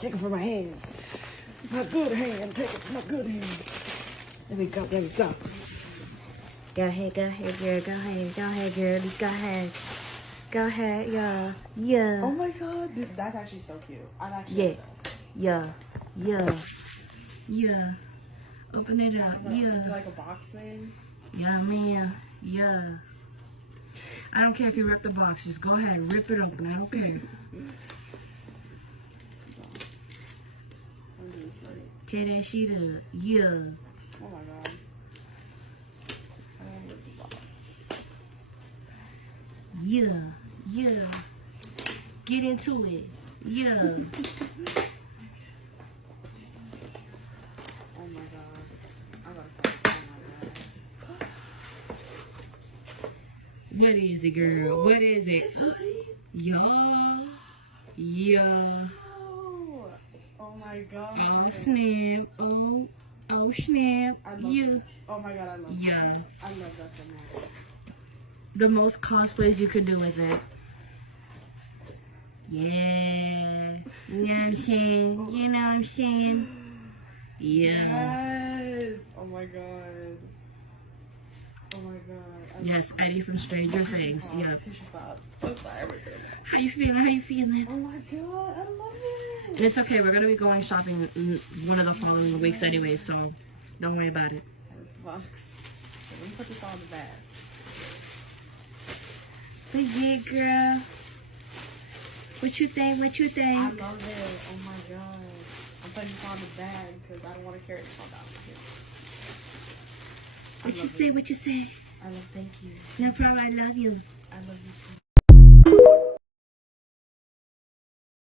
Take it from my hands. My good hand. Take it from my good hand. There we go. There we go. Go ahead, girl. Go ahead, girl. Go ahead. Go ahead, yeah. Yeah. Oh my god, that's actually so cute. I'm actually Yeah. obsessed. Yeah. Open it up. Is it Yeah. like a box thing? Yeah, man. Yeah. I don't care if you rip the box. Just go ahead. Rip it open. I don't care. Let me do this right. Tear that shit up. Yeah. Oh my god. I don't rip the box. Yeah. Get into it. Yeah. Oh my god. I gotta find. Oh my god. What is it, girl? What is it? It's money. Yeah. Oh. Oh my god. Oh snap. Oh snap. I love Yeah. it. Oh my god, I love Yeah. it. I love that so much. The most cosplays you could do with it. Yeah. You know what I'm saying? You know what I'm saying? Yeah. Yes. Oh my god. Oh my god. I Yes, love Eddie from Stranger Tissue Things. Pops, Yeah. Tissue Pops. So sorry, everything. How you feeling? How you feeling? Oh my god, I love it. And it's okay. We're gonna be going shopping in one of the following weeks anyway, so don't worry about it. Box. Okay, let me put this on the bag. But yeah, girl. What you think? What you I think? love it. Oh my god. I'm putting this on the bag because I don't want to carry this on down here. What you say? What you say? I love. Thank you. No problem. I love you. I love you too.